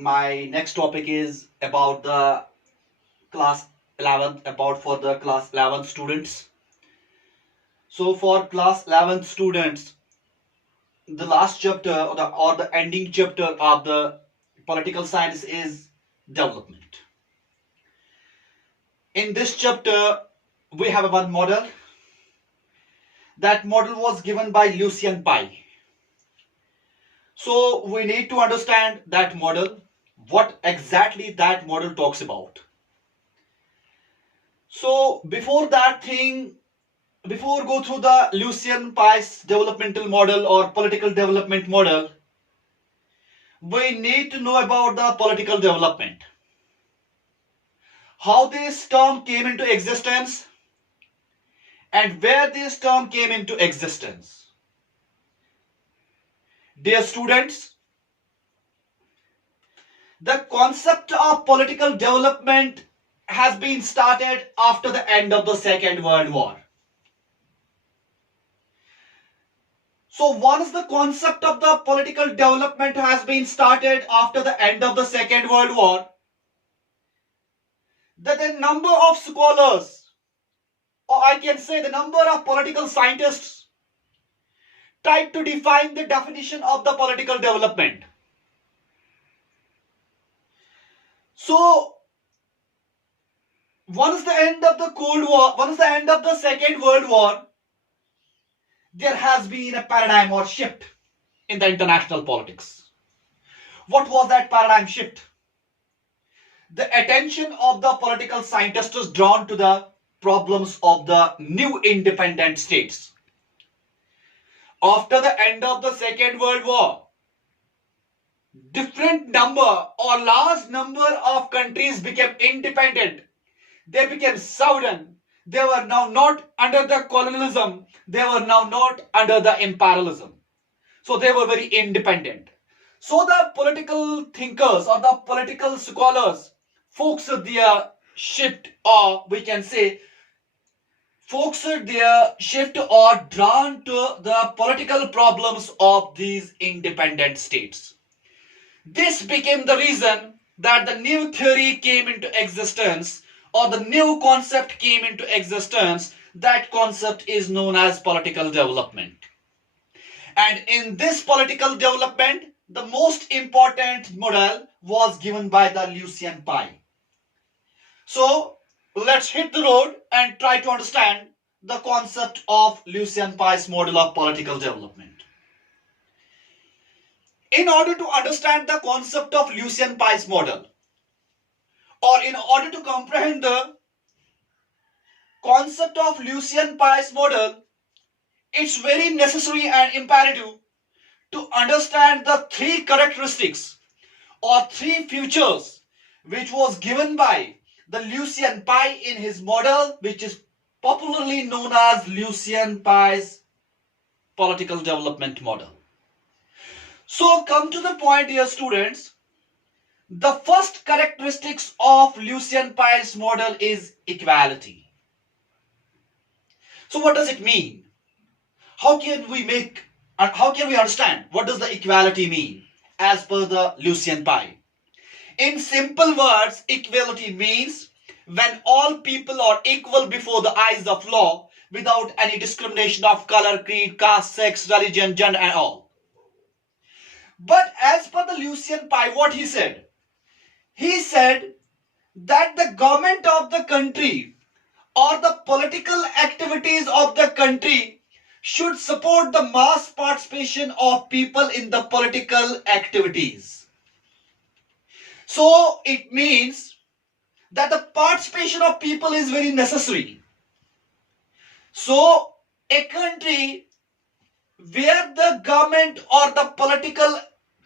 my next topic is about the class 11th, about for the class 11 students. So for class 11 students, the last chapter or the ending chapter of the political science is development. In this chapter, we have one model. That model was given by Lucian Pye. So we need to understand that model, what exactly that model talks about. So before go through the Lucian Pye's developmental model or political development model, we need to know about the political development. How this term came into existence and where this term came into existence. Dear students, the concept of political development has been started after the end of the Second World War. So once the concept of the political development has been started after the end of the Second World War, the number of scholars, or I can say the number of political scientists, tried to define the definition of the political development. So once the end of the Cold War, once the end of the Second World War, there has been a paradigm or shift in the international politics. What was that paradigm shift? The attention of the political scientists was drawn to the problems of the new independent states. After the end of the Second World War, different number or large number of countries became independent. They became sovereign. They were now not under the colonialism. They were now not under the imperialism. So they were very independent. So the political thinkers or the political scholars focused their shift, or we can say focused their shift or drawn to the political problems of these independent states. This became the reason that the new theory came into existence, or the new concept came into existence. That concept is known as political development. And in this political development, the most important model was given by the Lucian Pye. So let's hit the road and try to understand the concept of Lucian Pye's model of political development. In order to understand the concept of Lucian Pye's model, or in order to comprehend the concept of Lucian Pye's model, it's very necessary and imperative to understand the three characteristics or three features which was given by the Lucian Pye in his model, which is popularly known as Lucian Pye's political development model. So come to the point, dear students. The first characteristics of Lucian Pye's model is equality. So what does it mean? How can we understand what does the equality mean as per the Lucian Pye? In simple words, equality means when all people are equal before the eyes of law without any discrimination of color, creed, caste, sex, religion, gender and all. But as per the Lucian Pye, what he said? He said that the government of the country or the political activities of the country should support the mass participation of people in the political activities. So it means that the participation of people is very necessary. So a country where the government or the political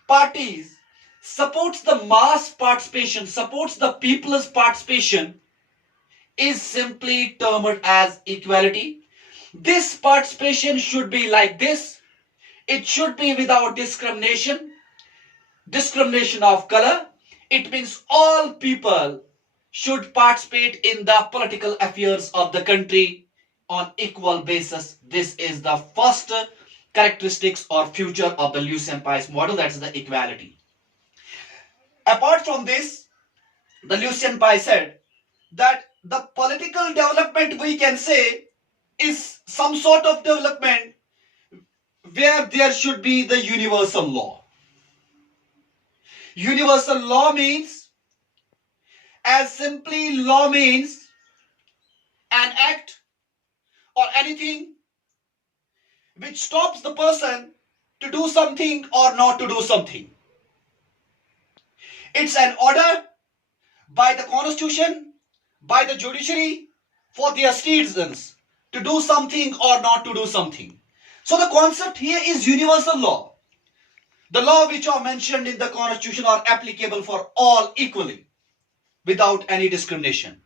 parties supports the mass participation, supports the people's participation, is simply termed as equality. This participation should be like this. It should be without discrimination of color. It means all people should participate in the political affairs of the country on equal basis. This is the first characteristics or feature of the Lucian Pye's model, that is the equality. Apart from this, the Lucian Pye said that the political development, we can say, is some sort of development where there should be the universal law. Universal law means, as simply law means, an act or anything which stops the person to do something or not to do something. It's an order by the constitution, by the judiciary, for their citizens to do something or not to do something. So the concept here is universal law. The law which are mentioned in the constitution are applicable for all equally, without any discrimination.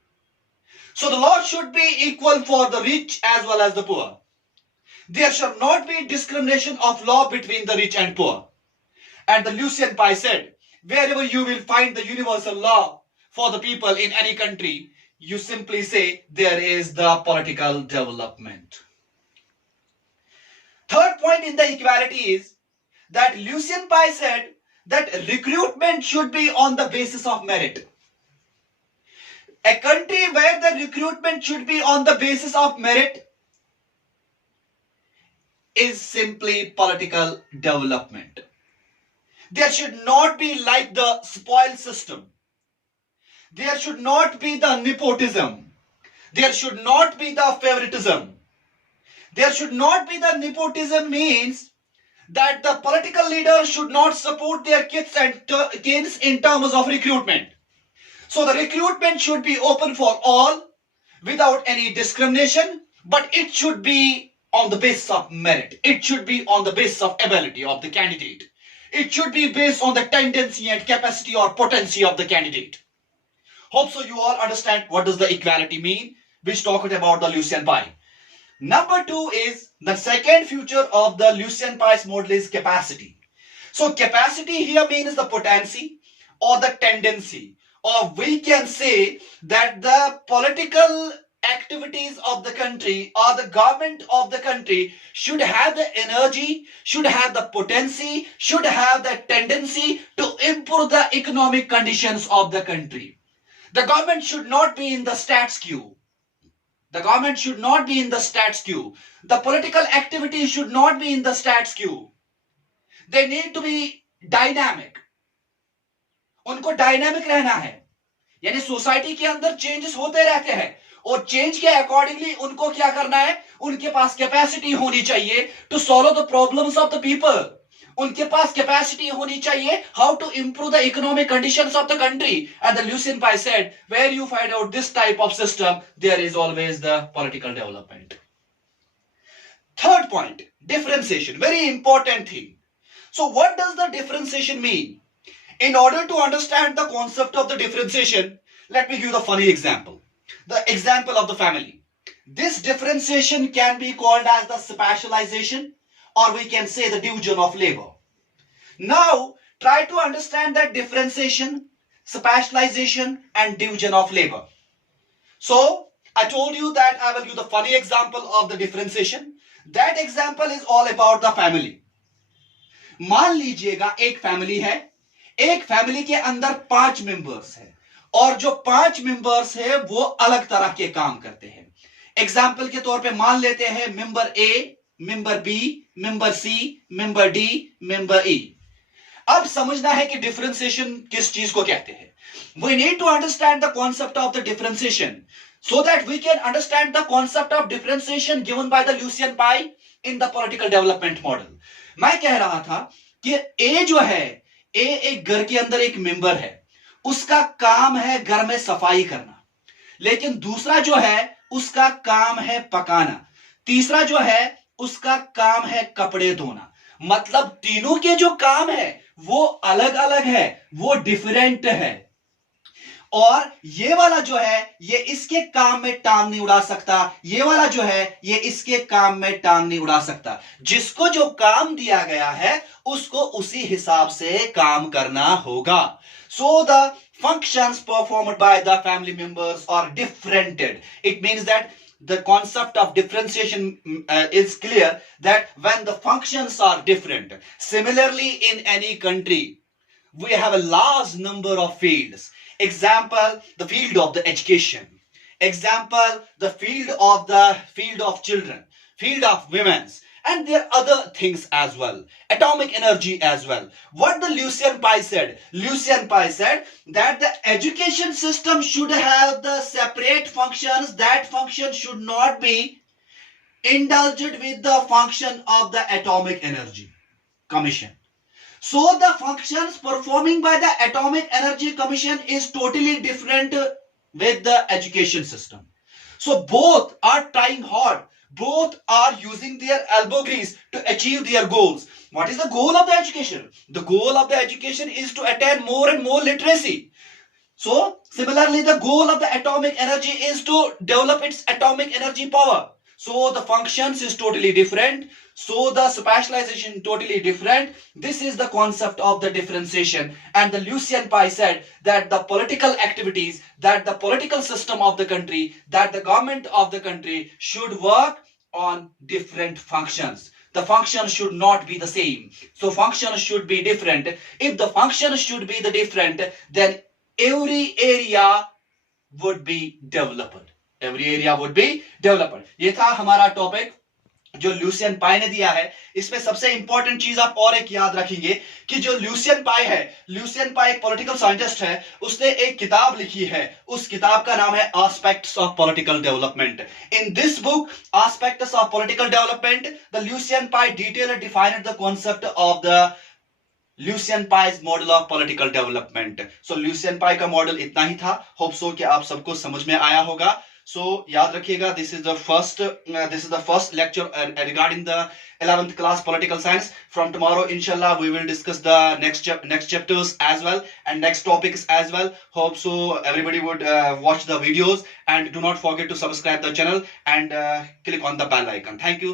So the law should be equal for the rich as well as the poor. There should not be discrimination of law between the rich and poor. And the Lucian Pye said, wherever you will find the universal law for the people in any country, you simply say there is the political development. Third point in the equality is that Lucian Pye said that recruitment should be on the basis of merit. A country where the recruitment should be on the basis of merit is simply political development. There should not be like the spoil system. There should not be the nepotism. There should not be the favoritism. There should not be the nepotism means that the political leaders should not support their kids and kids in terms of recruitment. So the recruitment should be open for all without any discrimination, but it should be on the basis of merit. It should be on the basis of ability of the candidate. It should be based on the tendency and capacity or potency of the candidate. Hope so you all understand what does the equality mean, which talked about the Lucian Pye. Number 2 is the second feature of the Lucian Pye's model is capacity. So capacity here means the potency or the tendency, or we can say that the political activities of the country or the government of the country should have the energy, should have the potency, should have the tendency to improve the economic conditions of the country. The government should not be in the status quo. The government should not be in the status quo. The political activities should not be in the status quo. They need to be dynamic. उनको dynamic रहना है, यानी society के अंदर changes होते रहते हैं और चेंज के अकॉर्डिंगली उनको क्या करना है, उनके पास कैपेसिटी होनी चाहिए to solve the problems of the people. उनके पास कैपेसिटी होनी चाहिए how to improve the economic conditions of the country. And the Lucian Pye said, where you find out this type of system, there is always the political development. Third point, differentiation, very important thing. So what does the differentiation mean? In order to understand the concept of the differentiation, let me give you the funny example. The example of the family. This differentiation can be called as the specialization, or we can say the division of labor. Now, try to understand that differentiation, specialization, and division of labor. So, I told you that I will give the funny example of the differentiation. That example is all about the family. मान लीजिएगा एक family है, एक family के अंदर 5 members हैं और जो 5 मेंबर्स है वो अलग तरह के काम करते हैं. एग्जाम्पल के तौर पे मान लेते हैं member A, member B, member C, member D, member E. अब समझना है कि डिफरेंशिएशन किस चीज को कहते हैं. We need to understand the concept of the differentiation so that we can understand the concept of differentiation given by the Lucian Pye in the political development model. मैं कह रहा था कि ए जो है, ए एक घर के अंदर एक मेंबर है, उसका काम है घर में सफाई करना. लेकिन दूसरा जो है उसका काम है पकाना. तीसरा जो है उसका काम है कपड़े धोना. मतलब तीनों के जो काम है वो अलग अलग है, वो डिफरेंट है. और ये वाला जो है ये इसके काम में टांग नहीं उड़ा सकता, ये वाला जो है ये इसके काम में टांग नहीं उड़ा सकता. जिसको जो काम दिया गया है उसको उसी हिसाब से काम करना होगा. So the functions performed by the family members are differentiated. It means that the concept of differentiation is clear, that when the functions are different. Similarly, in any country, we have a large number of fields. Example, the field of the education. Example, the field of children, field of women's, and there are other things as well. Atomic energy as well. What the Lucian Pye said? Lucian Pye said that the education system should have the separate functions. That function should not be indulged with the function of the atomic energy commission. So the functions performing by the atomic energy commission is totally different with the education system. So both are trying hard. Both are using their elbow grease to achieve their goals. What is the goal of the education? The goal of the education is to attain more and more literacy. So similarly, the goal of the atomic energy is to develop its atomic energy power. So the functions is totally different. So the specialization totally different. This is the concept of the differentiation. And the Lucian Pye said that the political activities, that the political system of the country, that the government of the country should work on different functions. The function should not be the same. So functions should be different. If the function should be the different, then every area would be developed. Every area would be developed. ये था हमारा topic जो ल्यूसियन पाई ने दिया है. इसमें सबसे important चीज आप और एक याद रखेंगे कि जो ल्यूसियन पाई है, ल्यूसियन पाई एक पॉलिटिकल साइंटिस्ट है. उसने एक किताब लिखी है. उस किताब का नाम है aspects of political development. In this book aspects of political development, the Lucian Pye detail defined the concept of the Lucian Pye's model of political development. So Lucian Pye का मॉडल इतना ही था. होप सो कि आप सबको समझ में आया होगा. So याद रखिएगा, this is the first lecture regarding the 11th class political science. From tomorrow, inshallah, we will discuss the next chapters as well and next topics as well. Hope so everybody would watch the videos and do not forget to subscribe the channel and click on the bell icon. Thank you.